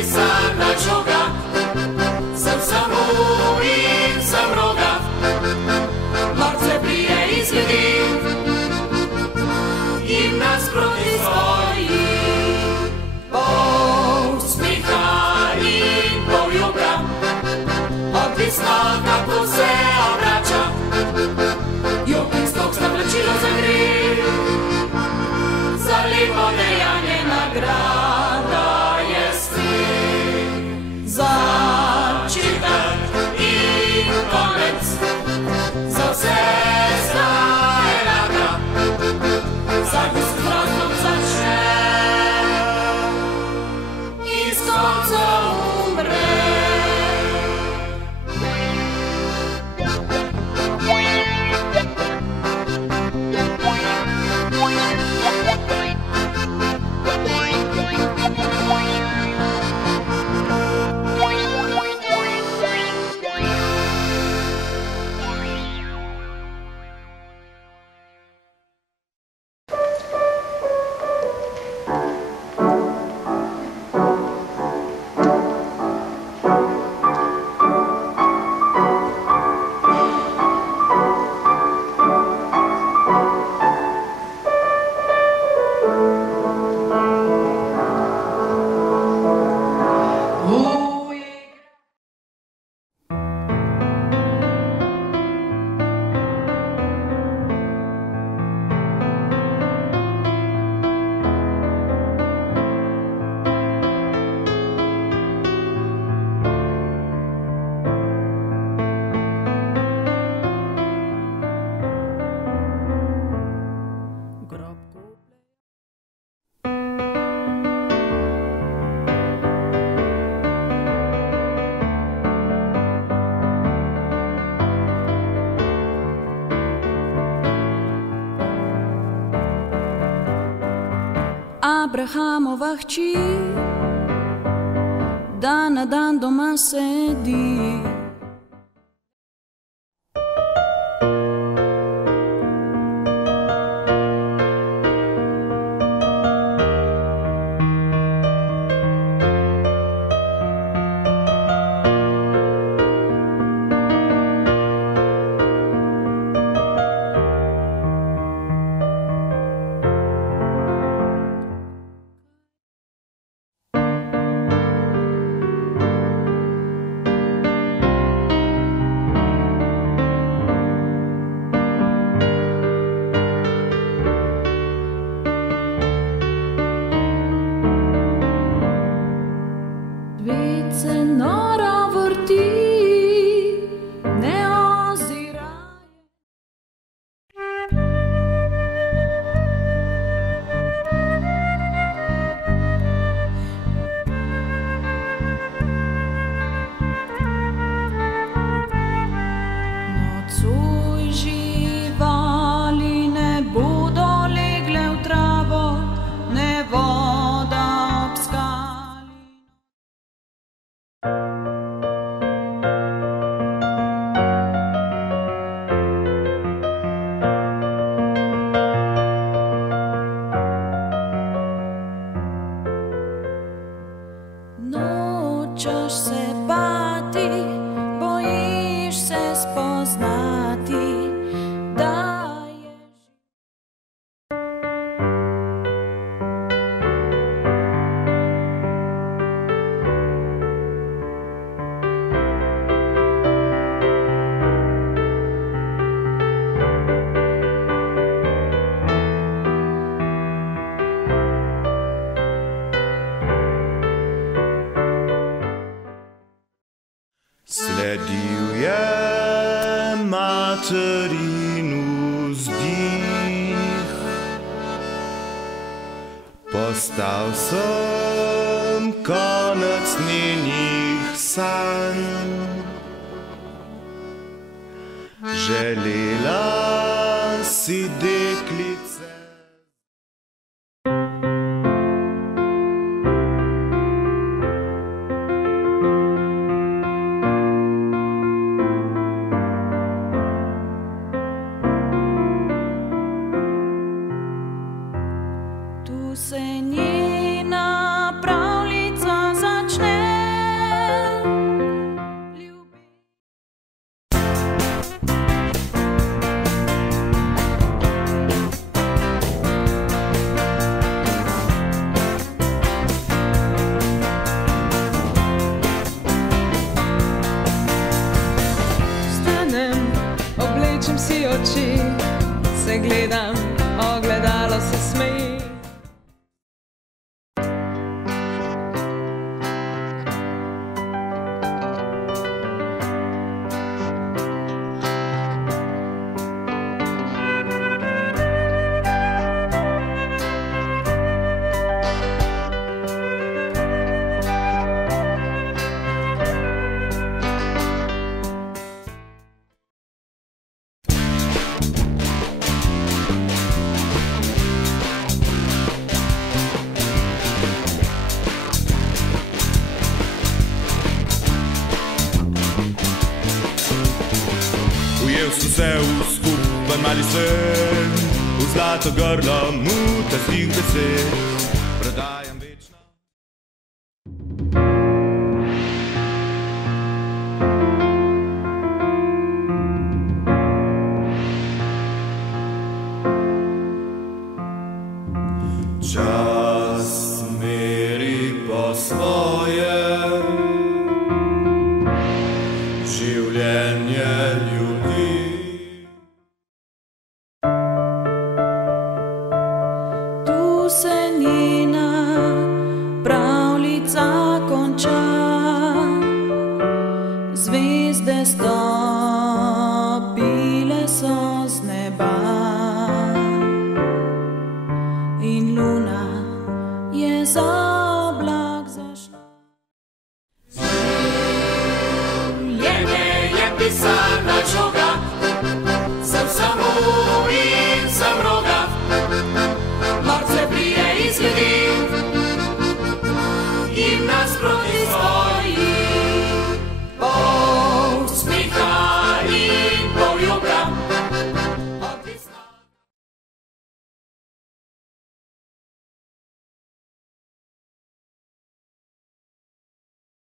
pisarna žoga, sam samo i sam roga, marce prije izgledi i nas proti stoji. Usmiha i poljublja, odvisna kako se obraća, Jokistog stavlačilo za grill, za limone ja njena grada je stil. Za čitak i konec, za vse staje laka, zadnji se zdravstvom začne i s konca umre. Abrahamova hči dan na dan doma sedi. Nočeš se bati, bojiš se spoznati, da je Sledil je materinu vzdih, postal sem konec njenih sanj. Želela si deklice, tu se njena pravljica začne. oči, se gledam, ogledalo se smeji. Ujel sem se v skupen mali sen, v zlato grlo mutastih besed, predajam večno. Čas meri po svoje, življenje ljudi. Tu se njena pravljica konča, zvezde stopile so z neba in luna je za oblak zašla. Pisana žoga, sem samo in sem roga, norce prije iz ljudi in nasproti